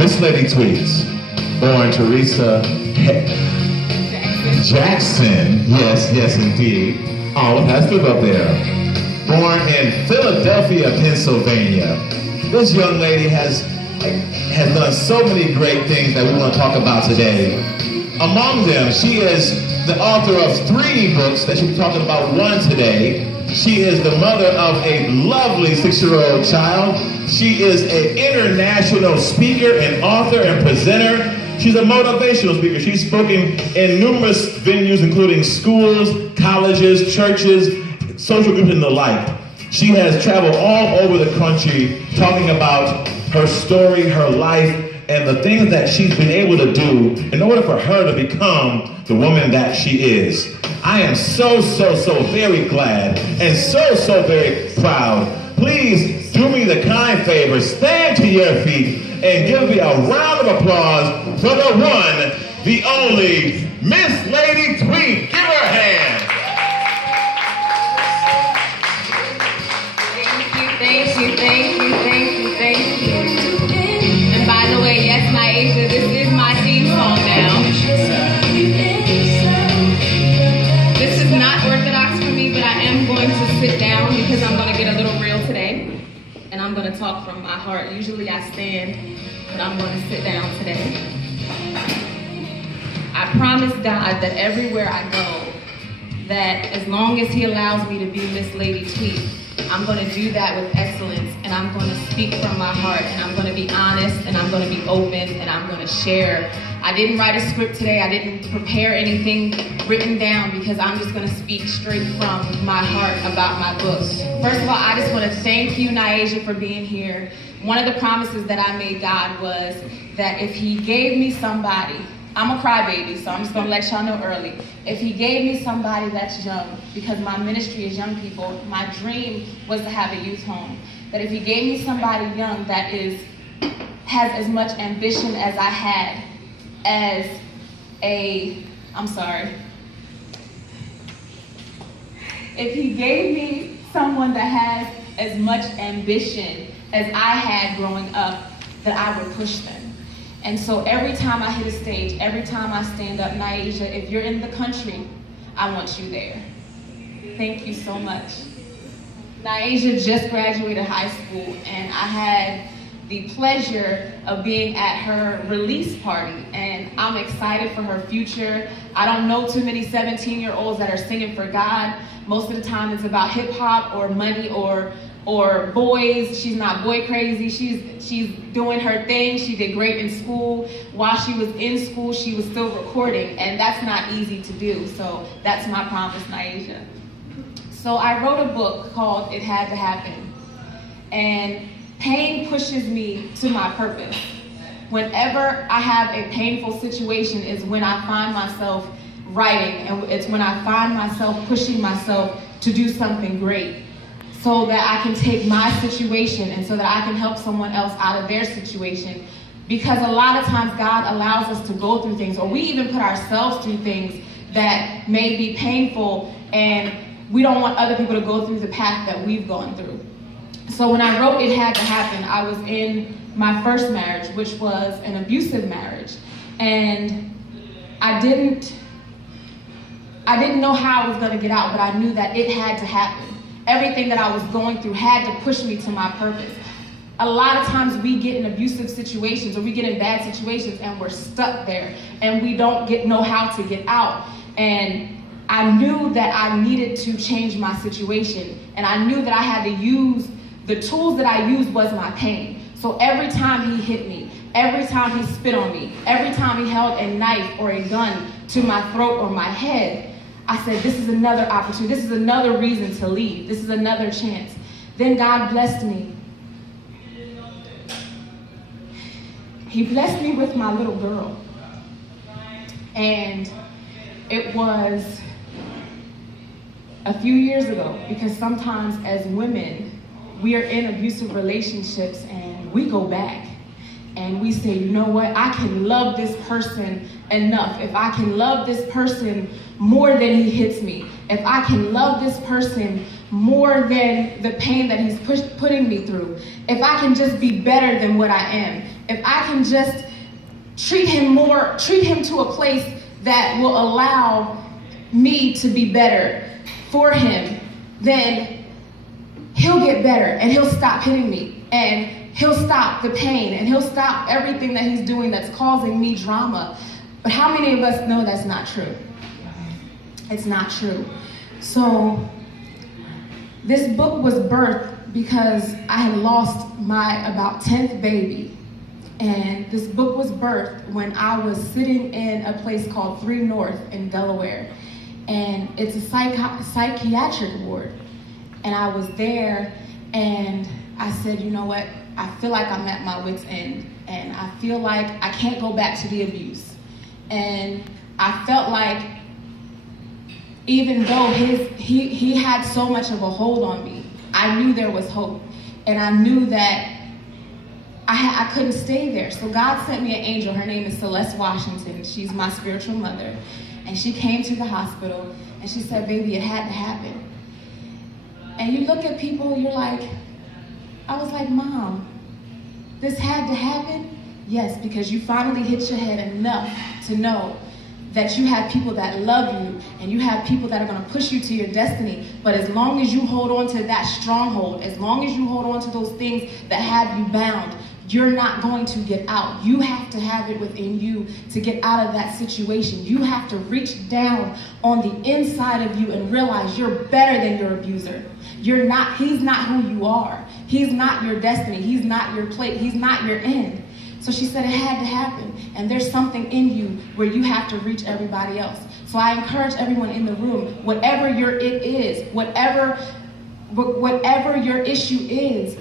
Miss Lady Tweets, born Teresa Jackson. Yes, indeed. Olive has stood up there. Born in Philadelphia, Pennsylvania. This young lady has done so many great things that we want to talk about today. Among them, she is the author of 3 books that she'll be talking about one today. She is the mother of a lovely 6-year-old child. She is an international speaker and author and presenter. She's a motivational speaker. She's spoken in numerous venues, including schools, colleges, churches, social groups, and the like. She has traveled all over the country talking about her story, her life, and the things that she's been able to do in order for her to become the woman that she is. I am so very glad and so very proud. Please do me the kind favor, stand to your feet and give me a round of applause for the one, the only Miss Lady Tweet. Give her a hand. Thank you. And by the way, yes, Naisha, this is my theme song now. This is not orthodox for me, but I am going to sit down because I'm going to get a little real today. And I'm going to talk from my heart. Usually I stand, but I'm going to sit down today. I promise God that everywhere I go, that as long as He allows me to be Miss Lady Tweet, I'm going to do that with excellence, and I'm going to speak from my heart, and I'm going to be honest, and I'm going to be open, and I'm going to share. I didn't write a script today. I didn't prepare anything written down because I'm just going to speak straight from my heart about my book. First of all, I just want to thank you, Naisha, for being here. One of the promises that I made God was that if He gave me somebody, I'm a crybaby, so I'm just going to let y'all know early. If He gave me somebody that's young, because my ministry is young people, my dream was to have a youth home. But if He gave me somebody young that has as much ambition as I had as if He gave me someone that has as much ambition as I had growing up, that I would push them. And so every time I hit a stage, every time I stand up, Naisha, if you're in the country, I want you there. Thank you so much. Naisha just graduated high school, and I had the pleasure of being at her release party, and I'm excited for her future. I don't know too many 17-year-olds that are singing for God. Most of the time it's about hip hop or money or boys. She's not boy crazy. She's doing her thing. She did great in school. While she was in school, she was still recording, and that's not easy to do. So that's my promise, Naisha. So I wrote a book called It Had to Happen. And pain pushes me to my purpose. Whenever I have a painful situation is when I find myself writing, and it's when I find myself pushing myself to do something great, so that I can take my situation and so that I can help someone else out of their situation. Because a lot of times God allows us to go through things, or we even put ourselves through things that may be painful, and we don't want other people to go through the path that we've gone through. So when I wrote It Had to Happen, I was in my first marriage, which was an abusive marriage. And I didn't know how I was gonna get out, but I knew that it had to happen. Everything that I was going through had to push me to my purpose. A lot of times we get in abusive situations, or we get in bad situations, and we're stuck there, and we don't know how to get out. And I knew that I needed to change my situation, and I knew that I had to use the tools that I used was my pain. So every time he hit me, every time he spit on me, every time he held a knife or a gun to my throat or my head, I said, this is another opportunity. This is another reason to leave. This is another chance. Then God blessed me. He blessed me with my little girl. And it was a few years ago, because sometimes as women, we are in abusive relationships and we go back and we say, you know what, I can love this person enough. If I can love this person more than he hits me, if I can love this person more than the pain that he's putting me through, if I can just be better than what I am, if I can just treat him to a place that will allow me to be better for him, then he'll get better and he'll stop hitting me and he'll stop the pain and he'll stop everything that he's doing that's causing me drama. But how many of us know that's not true? It's not true. So this book was birthed because I had lost my about 10th baby. And this book was birthed when I was sitting in a place called 3 North in Delaware. And it's a psychiatric ward. And I was there and I said, you know what? I feel like I'm at my wit's end. And I feel like I can't go back to the abuse. And I felt like even though he had so much of a hold on me, I knew there was hope. And I knew that I couldn't stay there. So God sent me an angel. Her name is Celeste Washington. She's my spiritual mother. And she came to the hospital and she said, baby, it had to happen. And you look at people, you're like, I was like, Mom, this had to happen? Yes, because you finally hit your head enough to know that you have people that love you and you have people that are going to push you to your destiny. But as long as you hold on to that stronghold, as long as you hold on to those things that have you bound, you're not going to get out. You have to have it within you to get out of that situation. You have to reach down on the inside of you and realize you're better than your abuser. He's not who you are. He's not your destiny. He's not your plate. He's not your end. So she said it had to happen. And there's something in you where you have to reach everybody else. So I encourage everyone in the room, whatever your it is, whatever your issue is,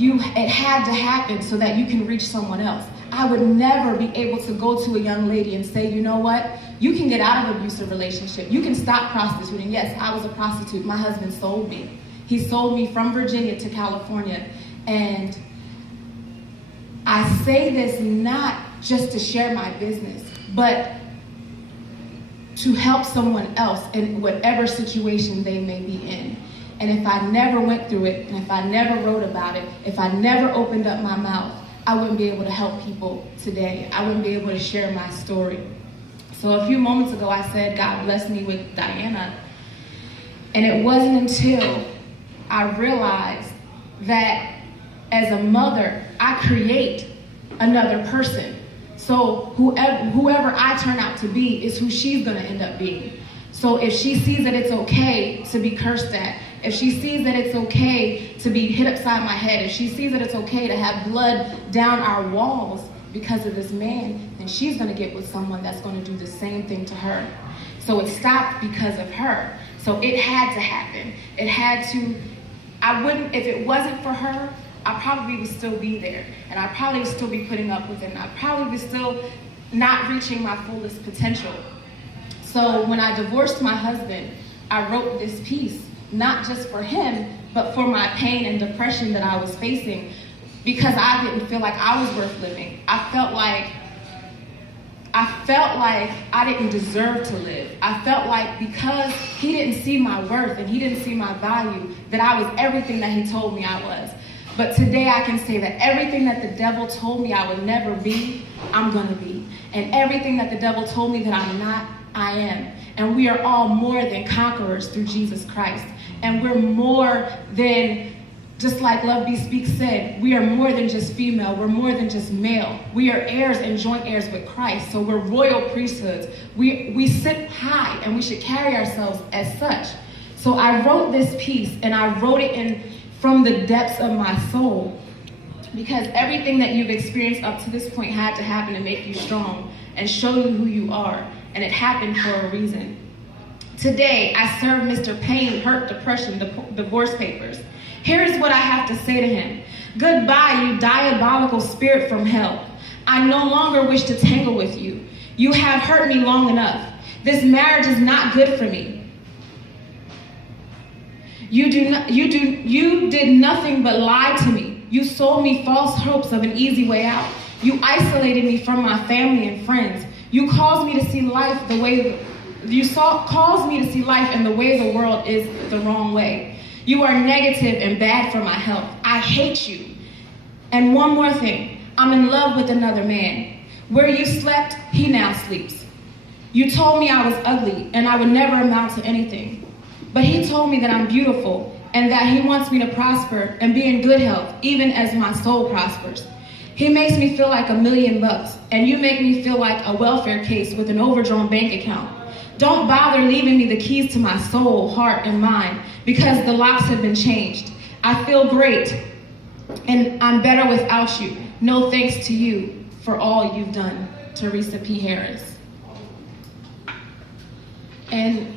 it had to happen so that you can reach someone else. I would never be able to go to a young lady and say, you know what? You can get out of an abusive relationship. You can stop prostituting. Yes, I was a prostitute. My husband sold me. He sold me from Virginia to California. And I say this not just to share my business, but to help someone else in whatever situation they may be in. And if I never went through it, and if I never wrote about it, if I never opened up my mouth, I wouldn't be able to help people today. I wouldn't be able to share my story. So a few moments ago, I said God blessed me with Diana. And it wasn't until I realized that as a mother, I create another person. So whoever I turn out to be is who she's gonna end up being. So if she sees that it's okay to be cursed at, if she sees that it's okay to be hit upside my head, if she sees that it's okay to have blood down our walls because of this man, then she's gonna get with someone that's gonna do the same thing to her. So it stopped because of her. So it had to happen. It had to, if it wasn't for her, I probably would still be there. And I probably would still be putting up with it. And I probably would still not reaching my fullest potential. So when I divorced my husband, I wrote this piece, not just for him, but for my pain and depression that I was facing, because I didn't feel like I was worth living. I felt like I didn't deserve to live. I felt like because he didn't see my worth and he didn't see my value, that I was everything that he told me I was. But today I can say that everything that the devil told me I would never be, I'm gonna be. And everything that the devil told me that I'm not, I am. And we are all more than conquerors through Jesus Christ. And we're more than, just like Love Be Speak said, we are more than just female, we're more than just male. We are heirs and joint heirs with Christ, so we're royal priesthoods. We sit high and we should carry ourselves as such. So I wrote this piece and I wrote it from the depths of my soul, because everything that you've experienced up to this point had to happen to make you strong and show you who you are, and it happened for a reason. Today, I serve Mr. Pain, Hurt, Depression, Divorce Papers. Here is what I have to say to him. Goodbye, you diabolical spirit from hell. I no longer wish to tangle with you. You have hurt me long enough. This marriage is not good for me. You did nothing but lie to me. You sold me false hopes of an easy way out. You isolated me from my family and friends. You caused me to see life and the way the world is the wrong way. You are negative and bad for my health. I hate you. And one more thing. I'm in love with another man. Where you slept, he now sleeps. You told me I was ugly and I would never amount to anything. But he told me that I'm beautiful and that he wants me to prosper and be in good health, even as my soul prospers. He makes me feel like $1 million, and you make me feel like a welfare case with an overdrawn bank account. Don't bother leaving me the keys to my soul, heart, and mind, because the locks have been changed. I feel great, and I'm better without you. No thanks to you for all you've done. Teresa P. Harris. And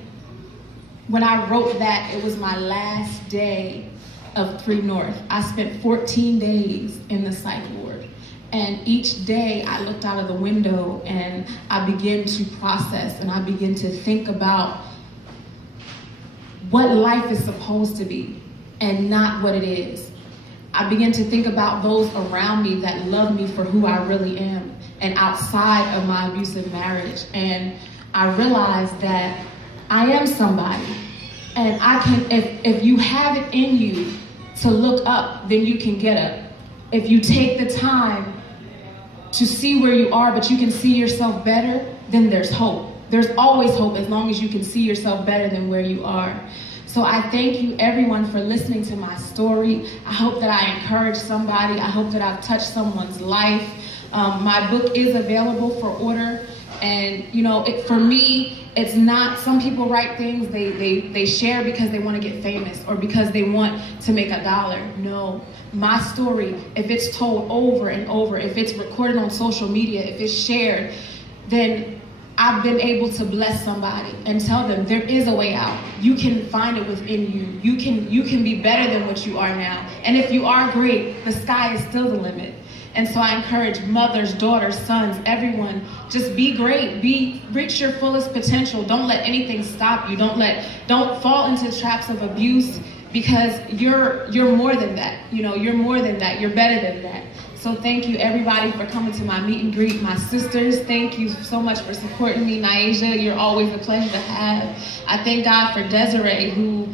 when I wrote that, it was my last day of 3 North. I spent 14 days in the psych ward. And each day I looked out of the window and I began to process and I began to think about what life is supposed to be and not what it is. I began to think about those around me that love me for who I really am and outside of my abusive marriage. And I realized that I am somebody. And I can, if you have it in you to look up, then you can get up. If you take the time to see where you are, but you can see yourself better, then there's hope. There's always hope as long as you can see yourself better than where you are. So I thank you everyone for listening to my story. I hope that I encourage somebody. I hope that I've touched someone's life. My book is available for order. And you know, for me, it's not, some people write things, they share because they want to get famous or because they want to make $1. No, my story, if it's told over and over, if it's recorded on social media, if it's shared, then I've been able to bless somebody and tell them there is a way out. You can find it within you. You can be better than what you are now. And if you are great, the sky is still the limit. And so I encourage mothers, daughters, sons, everyone, just be great. Reach your fullest potential. Don't let anything stop you. Don't fall into traps of abuse, because you're more than that. You know, you're more than that. You're better than that. So thank you everybody for coming to my meet and greet. My sisters, thank you so much for supporting me. Naija, you're always a pleasure to have. I thank God for Desiree, who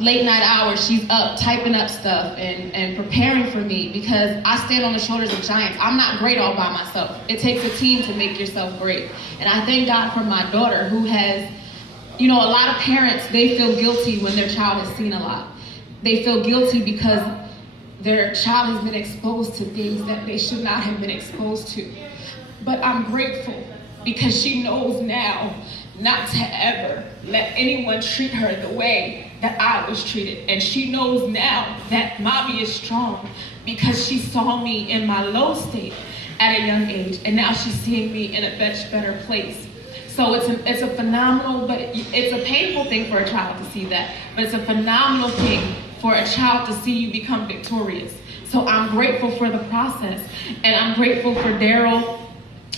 late night hours, she's up typing up stuff and preparing for me, because I stand on the shoulders of giants. I'm not great all by myself. It takes a team to make yourself great. And I thank God for my daughter, who has, you know, a lot of parents, they feel guilty when their child has seen a lot. They feel guilty because their child has been exposed to things that they should not have been exposed to. But I'm grateful because she knows now not to ever let anyone treat her the way that I was treated. And she knows now that mommy is strong because she saw me in my low state at a young age, and now she's seeing me in a much better place. So it's a phenomenal, but it's a painful thing for a child to see that, but it's a phenomenal thing for a child to see you become victorious. So I'm grateful for the process, and I'm grateful for Daryl,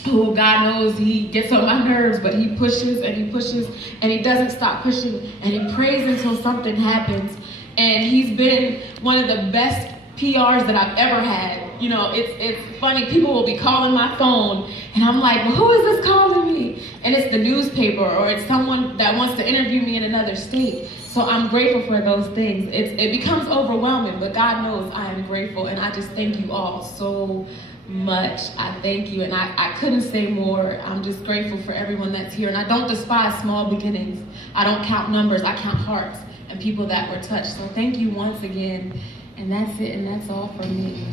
who God knows he gets on my nerves, but he pushes and he pushes and he doesn't stop pushing, and he prays until something happens. And he's been one of the best PRs that I've ever had. You know, it's funny, people will be calling my phone and I'm like, well, who is this calling me? And it's the newspaper, or it's someone that wants to interview me in another state. So I'm grateful for those things. It becomes overwhelming, but God knows I am grateful, and I just thank you all so much. I thank you, and I couldn't say more. I'm just grateful for everyone that's here, and I don't despise small beginnings. I don't count numbers, I count hearts and people that were touched. So thank you once again, and that's it, and that's all from me.